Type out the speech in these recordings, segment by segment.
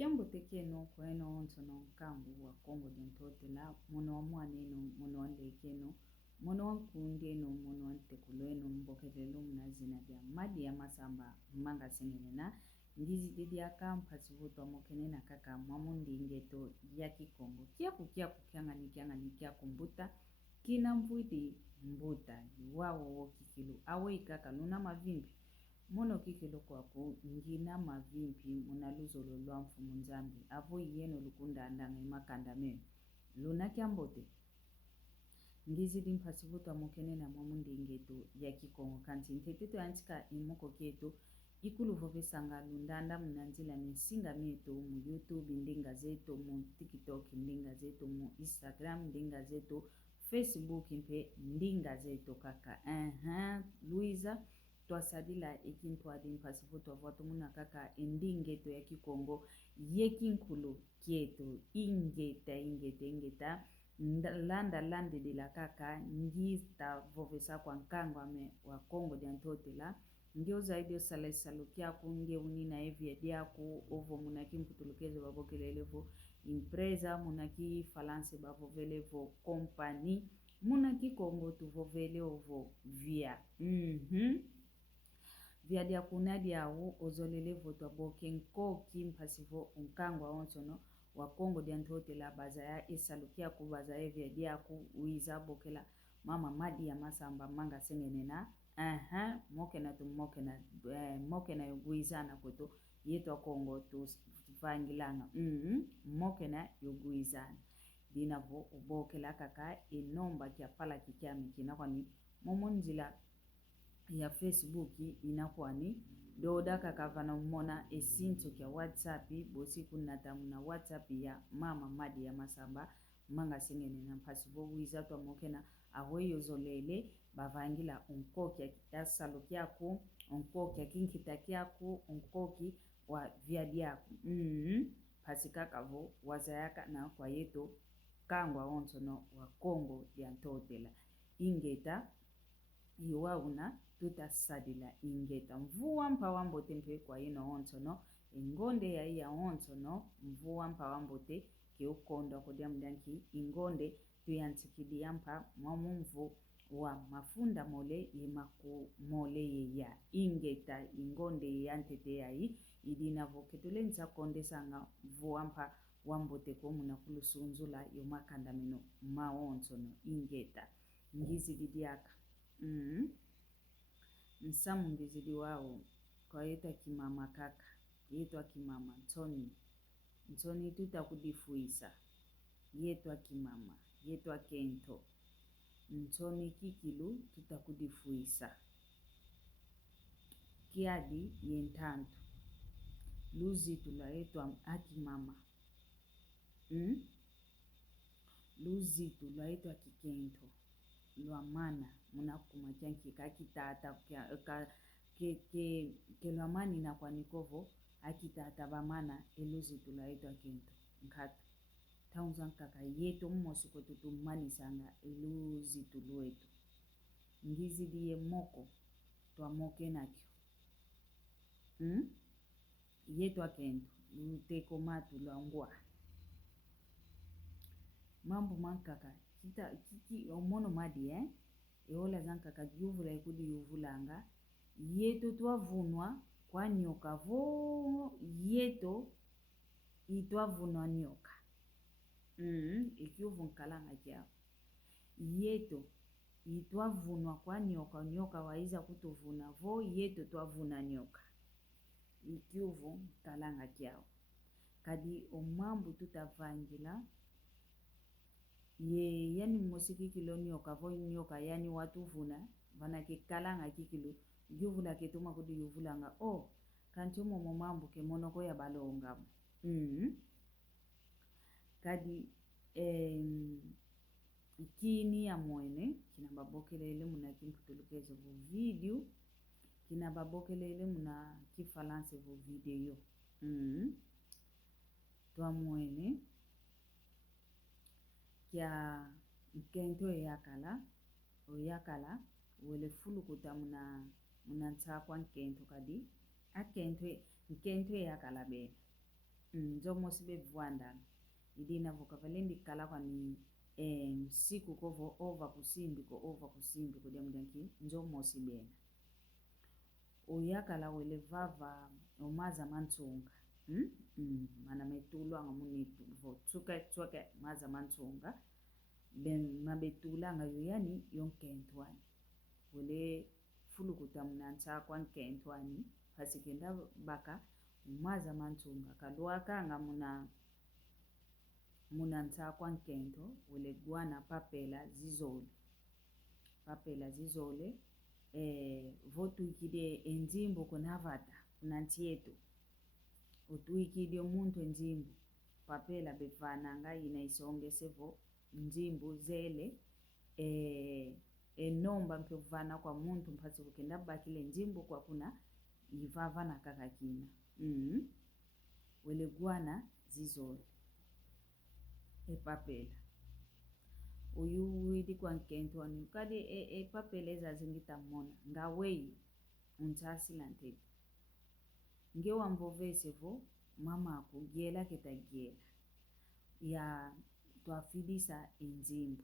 Kiambo teke no kweno onto no kambu wa Kongo dentote la mono wa mwaneno mono wa lekeno mono wa kundeno mono wa tekuleno mboketelo mnazina bia madi ya masamba manga sengenena ndizi didi aka mpasivuto mokenena kaka mamundi ingeto yaki Kongo kia kukianga nikia kumbuta kina mbuidi mbuta wawo kikilu awe kaka luna mavimbi mono kikilo kwako ngina mavimpi munaluzo lolwa mfumu nzambi avo yeno lukunda andanga imakanda me luna kiambote ngizi dimpasivuto amokene na mwamundi ingeto ya kikongo kanti nteteto antika imoko kieto ikulu vove sanga lundanda mnanzila nsinga meto mu YouTube ndinga zeto mu TikTok ndinga zeto mu Instagram ndinga zeto Facebook mpe ndinga zeto kaka Luiza twasadila ekintwa dimpasivuto avoto muna kaka endingeto ya kikongo yekinkulu kieto ingeta landa de la kaka ngista vovesa kwa nkangwa me wa Kongo diantotela ndio zaidi salesalo kia kunge unina evia diako ovo munaki mputulukezo babokelelevo impreza munaki falance babovelevo company munaki Kongo tuvovele ovo via via dia kunadi yao ozolele voto bokenko kimpasivo unkangwa onsono wa Kongo diantote la baza ya isalukia kubaza via dia ku uiza bokela mama madi ya masamba manga sengenena mokena yoguizana koto yeto Kongo tu vangilanga mokena yoguizana dinavo ubokela kaka enomba kia pala kikia mikina kwani momonzila ya Facebook inakwani doda kakavana mona esinto kia WhatsApp bosi kunata muna WhatsApp ya mama madi ya masamba manga sengene na mpasivo wiza to mokena aweyo zolele bavangila onkoki ya saloki yako onkoki ya kinkitaki yako onkoki wa viadi yako pasika kavo wazayaka na kwa yeto kangwa onsono wa Kongo diantotela ingeta iwauna tutasadila ingeta mvuwa mpa wambote mpe kwa ino onsono ingonde ya iya onsono mvuwa mpa wambote kiokondo kodia mdanki ingonde tuyantikidi yampa mwamunvu wa mafunda mole yemaku mole ya ingeta ingonde yantete yai idina voketule nza konde sanga mvuwa mpa wambote komuna kulusunzula yomakanda mino maonsono ingeta ngizi didiaka nsamu ngizidi wao kwa yeta kimama kaka yetu kimama Ntoni tutakudifuisa yetu kimama yetu kento Ntoni kikilu tutakudifuisa kiadi yentantu luzi tula yetu akimama luzi tula yetu akikento luamana munakuma kianki kakitata ke luamani na kwa nikovo akitata bamana eluzi tula yetu akento nkatu taunzan kaka yeto mmosiko tutumani sanga eluzi tulu yetu ngizi diye moko twa moke nakyo yetu akento luteko matu luangwa mambo mankaka kiki omono madi eola zankaka gyuvula ikudi yuvulanga yeto twavunwa kwa nyoka vo yeto itwavunwa nyoka ikiuvu nkalanga kia yeto itwavunwa kwa nyoka waiza kutuvuna vo yeto twavuna nyoka ikiuvu nkalanga kiao kadi omambu tutavangila yani mosiki kilo nyoka vo nyoka yani watuvuna vana kikalanga kikilu gyuvula ketuma kudi yuvulanga kanti momambu ke monoko ya balonga kadi kini ya mwene kina babokelele muna kimputulukezo vo video kina babokelele muna kifalance vo video twa mwene kia nkento oyakala wele fulu kuta muna ntsakwa nkento kadi nkento yakala bene njomo sibe vwanda idina voka valendi kala kwa ni siku kovo over kusimbi ko diamdanki njomo sibena uyakala wele vava omaza mantunga mana metulwa ngamunitu vo tsuka maza mantunga ben mabetula ngayo yani yonkentwani wele fulu kutamnancha kwa nkentwani pasikenda baka maza mantunga kalwaka ngamuna munancha kwa nkento wele guana papela zizole votu ikide enzimbo kunavata kunantieto utuikide omuntu enzimbo papela bevana nga inaisonge sevo nzimbu zele enomba mpevana kwa muntu mpasi kukenda bakile nzimbu kwa kuna ivava na kakakina wele guana zizole papela uyu widi kwa nkento anu kadi papela eza zingita mona ngawei unchasi lantete nge wambovese vo mama akugela ketagela ya twafidisa enzimbu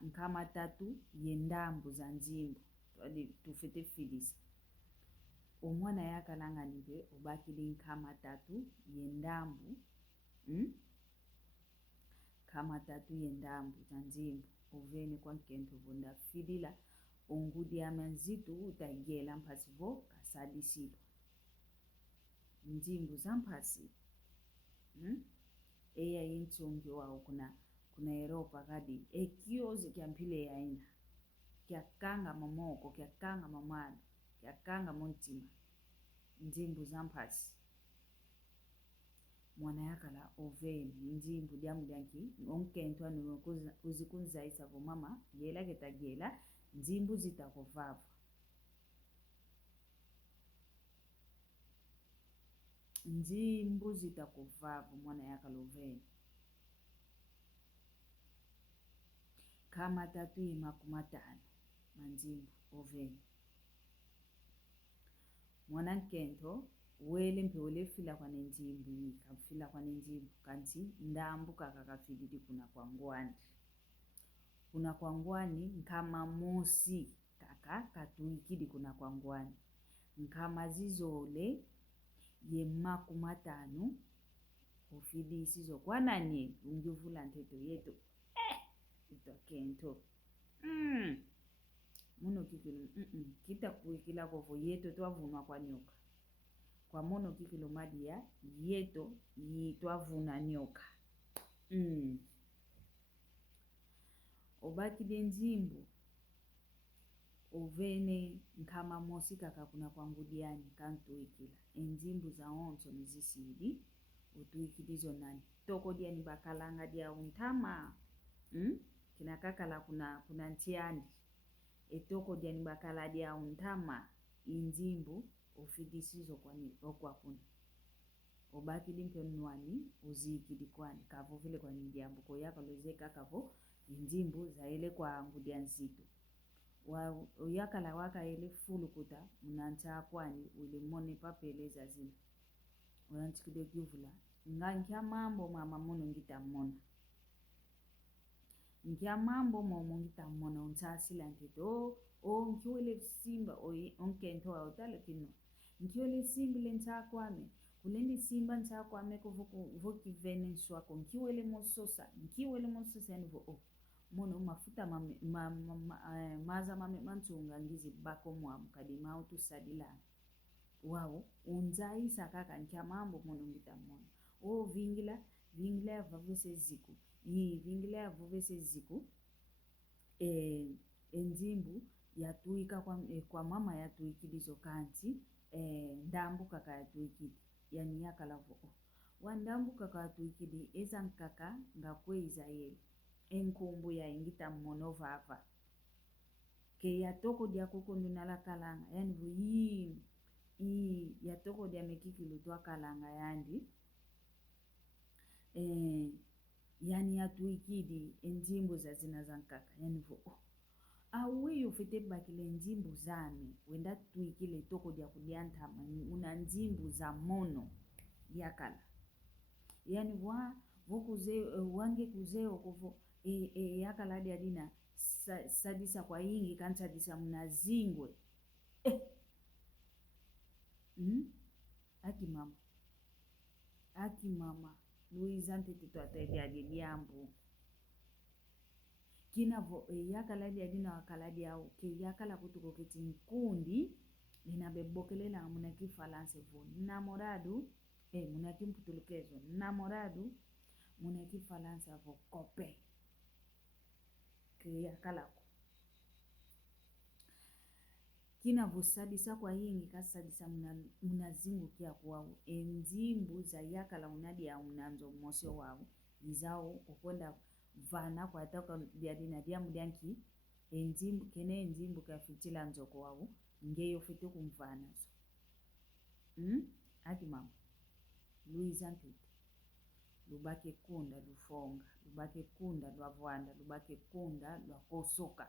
nkama tatu yendambu za nzimbu tufete fidisa omwana yakalanga nibe ubakili nkama tatu yendambu kama tatu yendambu za nzimbu uvene kwa nkento vonda fidila ongudi amanzitu utagela mpasi vo kasadisipo nzimbu za mpasi eya yinchungi wao kuna Europa kadi ekiozi kyampile yaina kyakanga mamoko kyakanga mamana kyakanga montima nzimbu za mpasi mwana yakala oveni nzimbu diamudyanki onkento anu uzikunzaisa vo mama yela ketagela nzimbu zitakovava mwana yakala oveni kama tatu imakumatano manzimbu oveni mwana nkento wele mpe wele fila kwa nenzimbu kafila kwa nenzimbu kansi ndambu kakakafididi kuna kwangwani nkama mosi kaka katuikidi kuna kwangwani nkama zizole yemakumatano ufidisizo kwa nani ungivula nteto yetu itokento muno kikilo kita kuikila kovo yeto twavunwa kwa nyoka kwa mono kikilo madia yeto yitwavuna nyoka obaki benzimbu ovene nkama mosi kaka kuna kwangudiani kantuikila enzimbu za onso nizisidi utuikidizo nani toko diani bakalanga dia untama kina kakala kuna ntiandi etoko diani bakala dia untama inzimbu ufidisizo kwa kuna obaki limpe nwani uzikidi kwani kavo vile kwa ndiambu kwa yaka lozeka kavo inzimbu zaele kwa ngudia nzito uyakala waka ele fulu kuta mnancha kwani ulimone papeleza zina uyanchikide kivula ngankia mambo mama mono ngitamona ngia mambo momo ngitamona unchasi lantito nkiwele simba onkento wa utale kino nkiwele simba lencha kwame kulendi simba ncha kwame voki vene swako nkiwele mososa nivo mono mafuta maza manchunga ngizi bako mwamu kadima utusadila wao unzaisa kaka nkia mambo mono ngitamona vingila ya vavese ziku vingila ya vavese ziku enzimbu yatuika kwa mama yatuikilizo kanti ndambu kaka yatuikili yani yakalavo wandambu kaka yatuikili eza nkaka ngakwe Israeli enkumbu ya ingita monovava ke yatoko dia koko nunala kalanga yani yatoko dia mekikilu twa kalanga yandi yani yatuikidi enzimbu za zina zankaka yani Awe ufite bakile nzimbu zame wenda tuikile toko dia kudianta una nzimbu za mono yakala yani vokuze wange kuzeo kuvo yakala dia dina sadisa kwa ingi kansadisa mnazingwe aki mama Luizante tito ataidia diambu kina vo yakala dia dina wakala dia ke yakala kutuko kiti nkundi linabebokelela munaki falance vo namorado munaki mputulukezo namorado munaki falance vo kope ke yakala kina vo sadisa kwa hingi kasadisa munazingu kia kwao enzimbu za yakala unadi ya unanzo mosio wao izao ukonda vana kwa ataka diadina diamu dianki enzimbu kene enzimbu kafitila nzoko wao ngeyo fite kumvana aki mama Luizante lubake kunda lufonga lubake kunda lwavwanda lubake kunda lwakosoka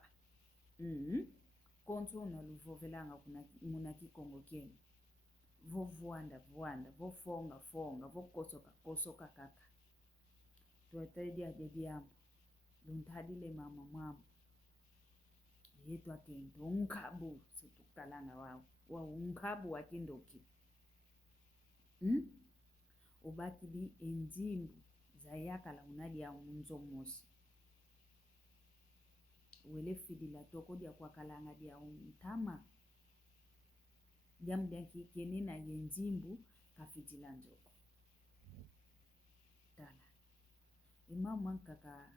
konso na luvovelanga kuna munaki Kongo kenu vovwanda vofonga vokosoka kaka tuataidia dediambo luntadile mama yetu akendo unkabu situkalanga wa unkabu wakindoki ubakili enzimbu za yakala unadi ya unzo mosi wele fidila toko dia kwa kalanga dia untama jamu dia kikene na yenzimbu kafitila nzoko tala imama kaka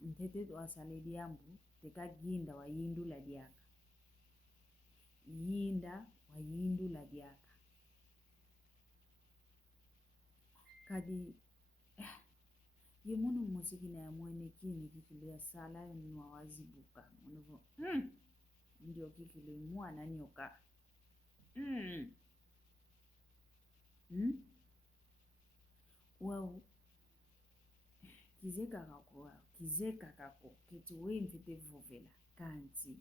ntete to asale diambu teka ginda wa yindu la diaka kadi yemono musiki na yamwene kini kikilia sala yunwa wazibuka mwenevo ndio kikili mwana nyoka wao kizeka kako kitu wengi tevovela kanti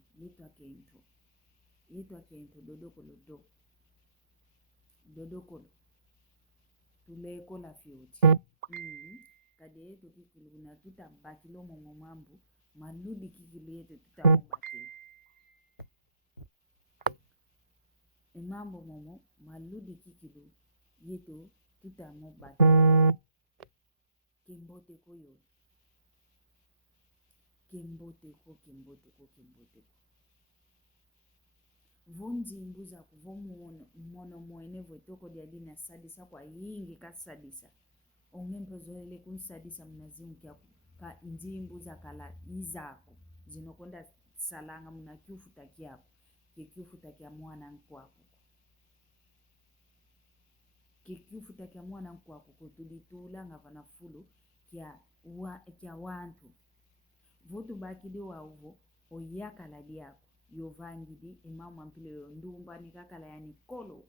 yetu akento dodokolo tuleko la fioti kade yetu kikili na tutabakilo mambo maludi kikili yetu tutabakila mambo momo maludi kikili yetu tutamobakila kimbote koyo kimbote ko vonzimbu za kuvomuono mono mwene votoko dia dina sadisa kwa yingi kasadisa ongempo zoele kunsadisa mnazimu kia ka nzimbu za kala izako zinokonda salanga munakiufuta kiako kikiufuta kia mwana nkwako kutulitulanga vanafulu kia wantu votu bakidi wa uvo oyakala diako yovangidi imama mpile yondumba nikakala yani kolo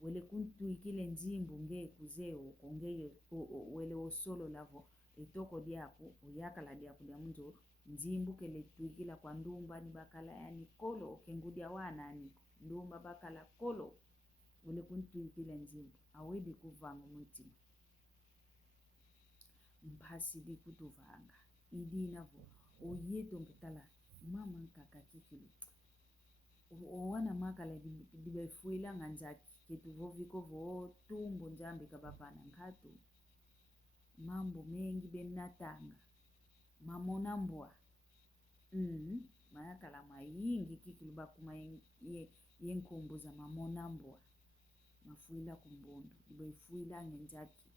wele kuntuikile nzimbu nge kuzeo konge wele osolo lavo etoko diako oyakala diako dia munzo nzimbu kele tuikila kwa ndumba ni bakala yani kolo kengudia wana ani ndumba bakala kolo wele kuntuikile nzimbu awedi kuvanga mutima mpasi di kutuvanga idina vo oyeto mpitala mama nkaka kikili owana makala dibefuila nganzaki ketu voviko vo tumbo njambe kabapana nkatu mambo mengi benatanga mamona mbwa mayakala mayingi kikili bakuma yenkombo za mamona mbwa mafuila kumbondo dibefuila nganzaki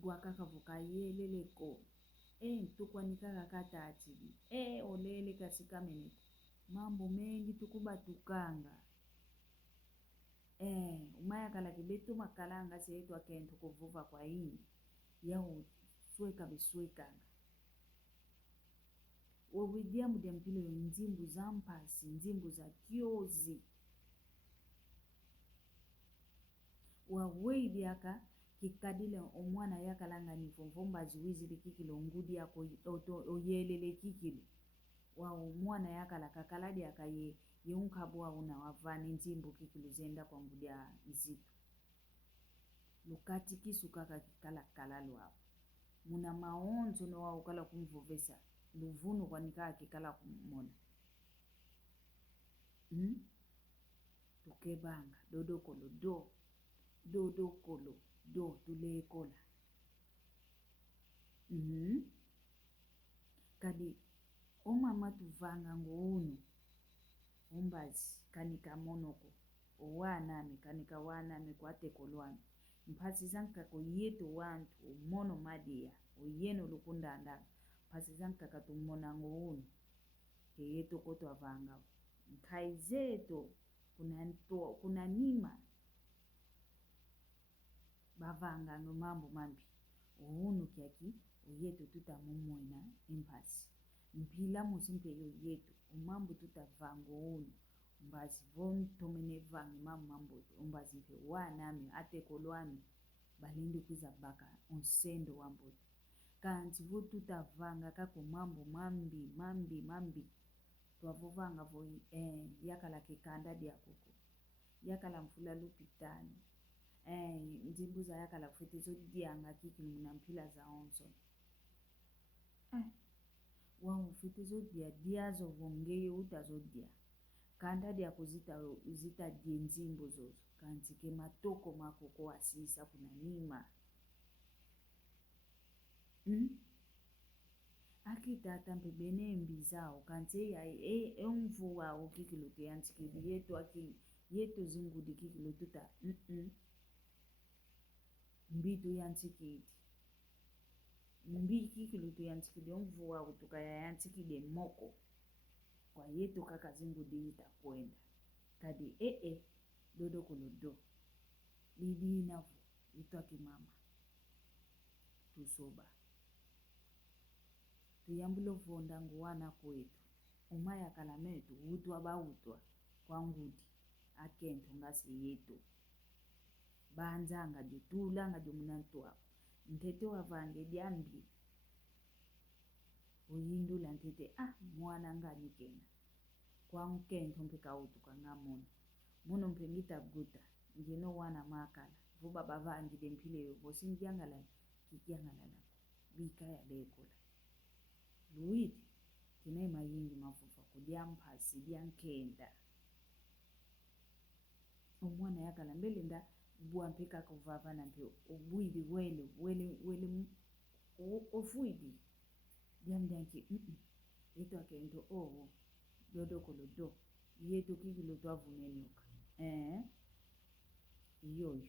gwakaka vukayeleleko tukwanikaka kata atili olele kasikameneko mambo mengi tukuba tukanga umayakala kibetu makalanga seyetu akento kuvuva kwa hii yao sweka beswekanga wawidia mudia mpile nzimbu za mpasi nzimbu za kiozi waweidiaka kikadile omwana yakalanga nifomfomba ziwizili kikilo ngudi yako oyelele kikilo wa omwana yakala kakaladi akaye yeunkabu una wavani nzimbu kikilo zenda kwa ngudi ya nzito lukati kisukaka kikala kalalu hapo muna maonzo no wa ukala kumvovesa luvunu kwa nikaa kikala kumona tukebanga dodokolo do tulekola kadi omama tuvanga ngounu umbazi kanika monoko owanami kanika wanami kwatekolwami mpasi zankako yetu wantu umono madia uyeno lukundanda mpasi zankaka tumona ngounu ke yetu koto avanga mkaizeto kuna nima bavanga mambo mambi uhunu kiaki uyetu tutamumwena impasi mpila musimpe yetu umambo tutavango unu mbazi vontomene vangi mambo umbazi mpe wanami atekolwami balindi kuza baka onsendo wambo kanti vo tutavanga kako mambo mambi twavovanga vo yakala kikanda dia kuku yakala mfula lupitani nzimbuza yakala kufetezo dianga kiki muna mpila za onso wangu fitezo diazo vongeye utazo dia kanda dia kuzita dienzimbo zozo kanti ke matoko makoko asisa kuna nima akitata mpebene mbizao kanti ya mvu wao kikilo tuyantikili yetu zingudi kikilo tuta mbitu yantikili mbiki kilutu yantikili mvu wao tukaya yantikili moko kwa yetu kaka zingudi itakwenda kadi dodokolo do bibi inavu itwaki mama tusoba tuyambulo vonda nguwana kwetu umaya kalametu utwa kwa ngudi akento ngasi yetu banzanga jutulanga jumunantwa ntete wavange jambi uyindula ntete mwana ngani kena kwa nkento mpika utu kangamono muno mpengita guta ngino wana makala vuba bavangi dempile yo bosinjangala kikiangala nako bika ya lekola luiti kine mayingi mafufa kudiampa sidiankenda umwana yakala mbele nda bua mpika kuvava na mpio ubuidi wele ofuidi diamdianki yetu akento dodokolo do yetu kikilo twavunenuka iyoyo